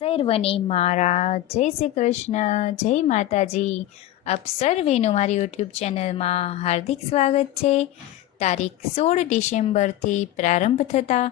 સર્વને મારા જય શ્રી કૃષ્ણ, જય માતાજી. આપ સર્વેનું મારી યુટ્યુબ ચેનલમાં હાર્દિક સ્વાગત છે. તારીખ 16 ડિસેમ્બરથી પ્રારંભ થતા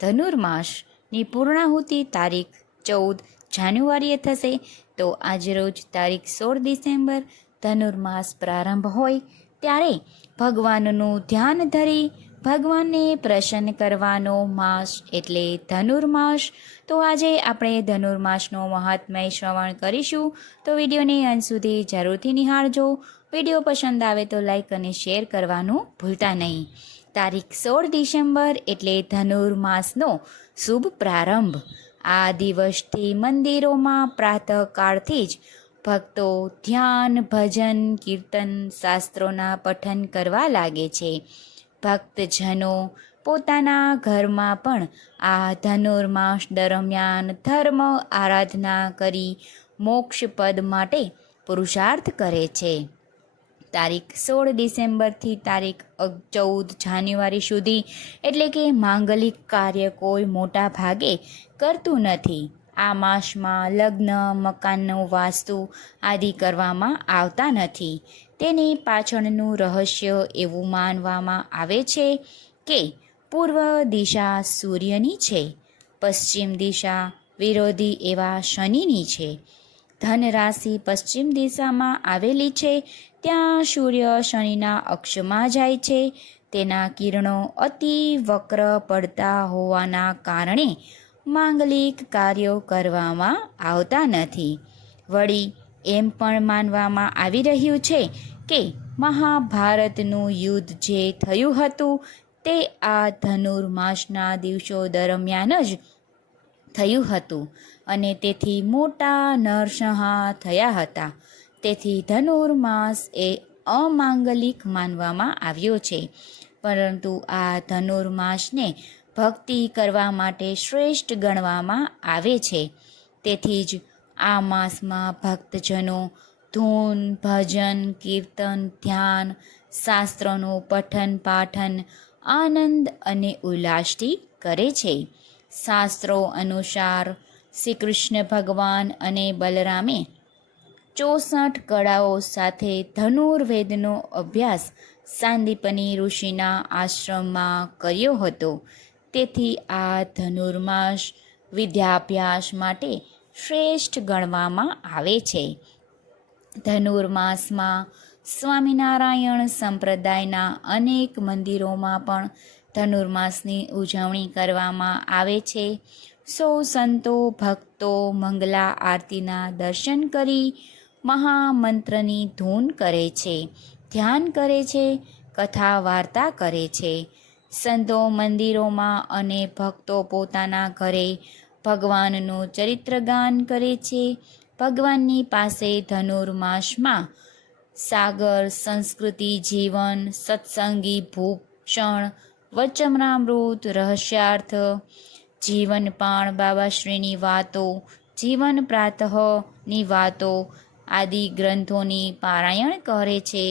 ધનુર્માસની પૂર્ણાહુતિ તારીખ 14 જાન્યુઆરીએ થશે. તો આજરોજ તારીખ 16 ડિસેમ્બર ધનુર્માસ પ્રારંભ હોય ત્યારે ભગવાનનું ધ્યાન ધરી ભગવાનને પ્રસન્ન કરવાનો માસ એટલે ધનુર્માસ. તો આજે આપણે ધનુર્માસનો મહાત્મય શ્રવણ કરીશું. તો વિડીયોને અંત સુધી જરૂરથી નિહાળજો. વિડીયો પસંદ આવે તો લાઈક અને શેર કરવાનું ભૂલતા નહીં. તારીખ 16 ડિસેમ્બર એટલે ધનુર્માસનો શુભ પ્રારંભ. આ દિવસથી મંદિરોમાં પ્રાતઃકાળથી જ ભક્તો ધ્યાન, ભજન, કીર્તન, શાસ્ત્રોના પઠન કરવા લાગે છે. ભક્તજનો પોતાના ઘરમાં પણ આ ધનુર્માસ દરમિયાન ધર્મ આરાધના કરી મોક્ષપદ માટે પુરુષાર્થ કરે છે. તારીખ 16 ડિસેમ્બરથી તારીખ 14 જાન્યુઆરી સુધી એટલે કે માંગલિક કાર્ય કોઈ મોટા ભાગે કરતું નથી. આ માસમાં લગ્ન, મકાનનું વાસ્તુ આદિ કરવામાં આવતા નથી. તેની પાછળનું રહસ્ય એવું માનવામાં આવે છે કે પૂર્વ દિશા સૂર્યની છે, પશ્ચિમ દિશા વિરોધી એવા શનિની છે. ધન રાશિ પશ્ચિમ દિશામાં આવેલી છે. ત્યાં સૂર્ય શનિના અક્ષમાં જાય છે. તેના કિરણો અતિ વક્ર પડતા હોવાના કારણે માંગલિક કાર્યો કરવામાં આવતા નથી. વળી એમ પણ માનવામાં આવી રહ્યું છે કે મહાભારતનું યુદ્ધ જે થયું હતું તે આ ધનુર્માસના દિવસો દરમિયાન જ થયું હતું અને તેથી મોટા નરસંહાર થયા હતા. તેથી ધનુર્માસ એ અમાંગલિક માનવામાં આવ્યો છે. પરંતુ આ ધનુર્માસને ભક્તિ કરવા માટે શ્રેષ્ઠ ગણવામાં આવે છે. તેથી જ આ માસમાં ભક્તજનો ધૂન, ભજન, કીર્તન, ધ્યાન, શાસ્ત્રોનું પઠન પાઠન આનંદ અને ઉલ્લાસથી કરે છે. શાસ્ત્રો અનુસાર શ્રી કૃષ્ણ ભગવાન અને બલરામે 64 કળાઓ સાથે ધનુર્વેદનો અભ્યાસ સાંદીપની ઋષિના આશ્રમમાં કર્યો હતો. તેથી આ ધનુર્માસ વિદ્યાભ્યાસ માટે શ્રેષ્ઠ ગણવામાં આવે છે. ધનુર્માસમાં સ્વામિનારાયણ સંપ્રદાયના અનેક મંદિરોમાં પણ ધનુર્માસની ઉજવણી કરવામાં આવે છે. સૌ સંતો ભક્તો મંગલા આરતીના દર્શન કરી મહામંત્રની ધૂન કરે છે, ધ્યાન કરે છે, કથા વાર્તા કરે છે. સંતો મંદિરોમાં અને ભક્તો પોતાના ઘરે ભગવાનનું ચરિત્રગાન કરે છે. ભગવાનની પાસે ધનુર્માસમાં સાગર, સંસ્કૃતિ, જીવન, સત્સંગી ભૂષણ, વચનામૃત, રહસ્યાર્થ, જીવનપાણ બાબાશ્રીની વાતો, જીવન પ્રાતઃની વાતો આદિ ગ્રંથોની પારાયણ કરે છે.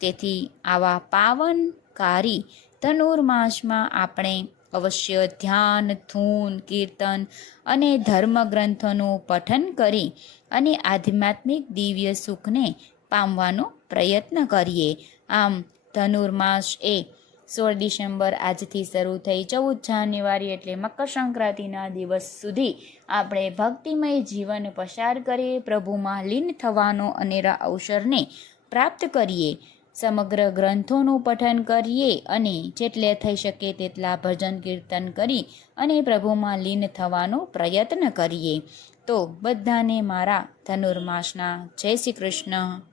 તેથી આવા પાવનકારી ધનુર્માસમાં આપણે અવશ્ય ધ્યાન, ધૂન, કીર્તન અને ધર્મગ્રંથોનું પઠન કરી અને આધ્યાત્મિક દિવ્ય સુખને પામવાનો પ્રયત્ન કરીએ. આમ ધનુર્માસ એ 16 ડિસેમ્બર આજથી શરૂ થઈ 14 જાન્યુઆરી એટલે મકર સંક્રાંતિના દિવસ સુધી આપણે ભક્તિમય જીવન પસાર કરીએ, પ્રભુમાં લીન થવાનો અનેરા અવસરને પ્રાપ્ત કરીએ. સમગ્ર ગ્રંથોનું પઠન કરીએ અને જેટલે થઈ શકે તેટલા ભજન કીર્તન કરી અને પ્રભુમાં લીન થવાનો પ્રયત્ન કરીએ. તો બધાને મારા ધનુર્માસના જય શ્રી કૃષ્ણ.